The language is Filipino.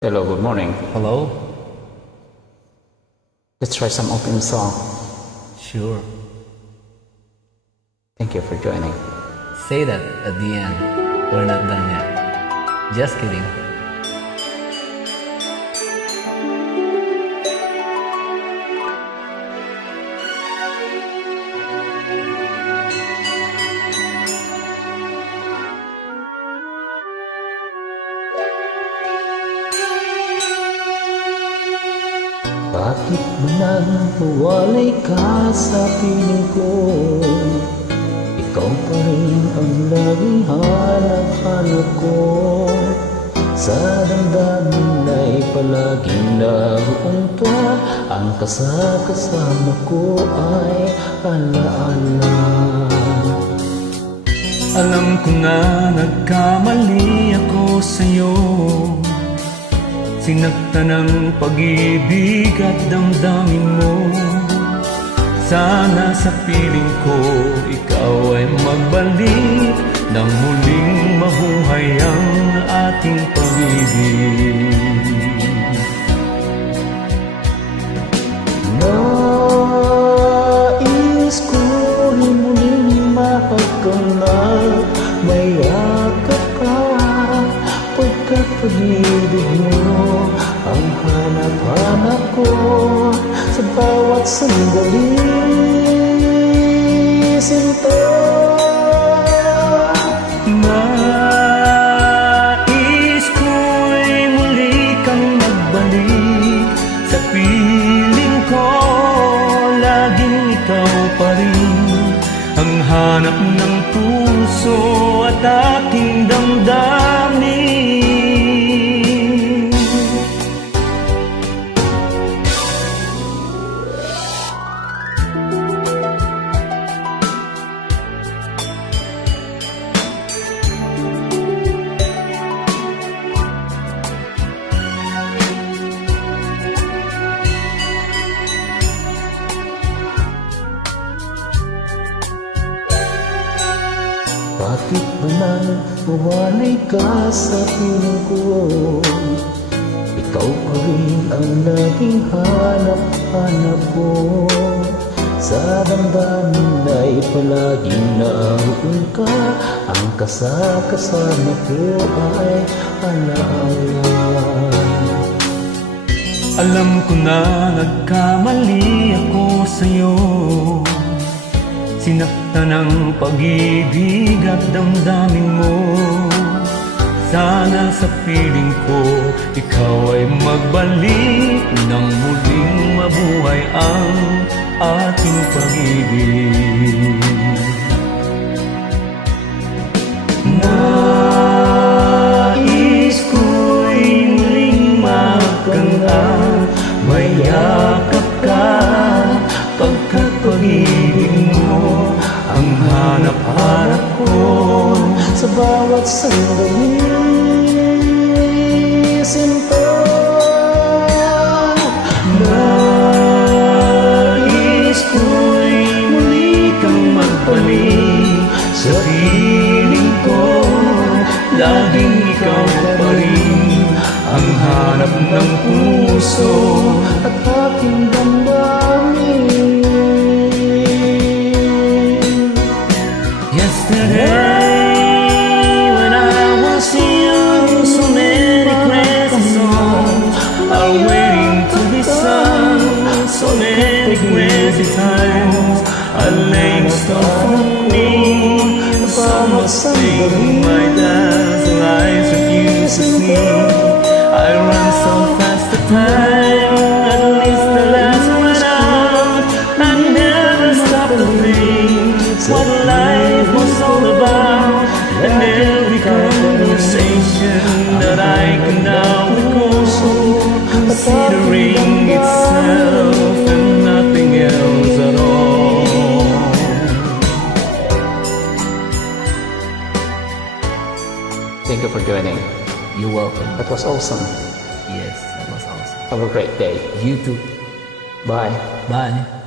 Hello, good morning. Hello? Let's try some opening song. Sure. Thank you for joining. Say that at the end. We're not done yet. Just kidding. Bakit ba nang mawalay ka sa piling ko? Ikaw pa rin ang laging hanap-hanap ko. Sa damdamin ay palaging naroon ka. Ang kasama ko ay alaala. Alam ko na nagkamali ako sa'yo. Sinaktan ng pag-ibig at damdamin mo. Sana sa piling ko ikaw ay magbalik nang muling mabuhay ang ating pag-ibig. Nais ko'y muling mahagkanal, mayakap ka, pagkat pag-ibig mo ang hanap-hanap ko sa bawat sandali. Sinta, nais ko'y muli kang magbalik sa piling ko. Laging ikaw pa rin ang hanap ng puso at aking damdamin. bakit ba nang mawalay ka sa piling ko? Ikaw pa rin ang laging hanap-hanap ko. Sa damdamin ay palaging naroon ka. Ang kasama ko ay alaala. Alam ko na nagkamali ako sa'yo. Sinaktan ng pag-ibig at damdamin mo. Sana sa piling ko ikaw ay magbalik nang muling mabuhay ang ating pag-ibig. Nais ko'y muling magkanal, mayakap ka, pagkat pag-ibig mo ang hanap-hanap ko sa bawat sandali. Sinta, nais ko'y muli kang magbalik sa piling ko. Laging ikaw pa rin ang hanap ng puso at aking damdamin. Yesterday, when I was young, so many crazy songs are waiting to be sung. So many crazy times are laying stone for me. Some must think my dancing eyes refuse to see. I run so fast the time, at least the last one out. I never stop to think what life was all about, and every conversation that I can now recall, considering itself and nothing else at all. Thank you for joining. You're welcome. That was awesome. Yes, that was awesome. Have a great day. You too. Bye. Bye.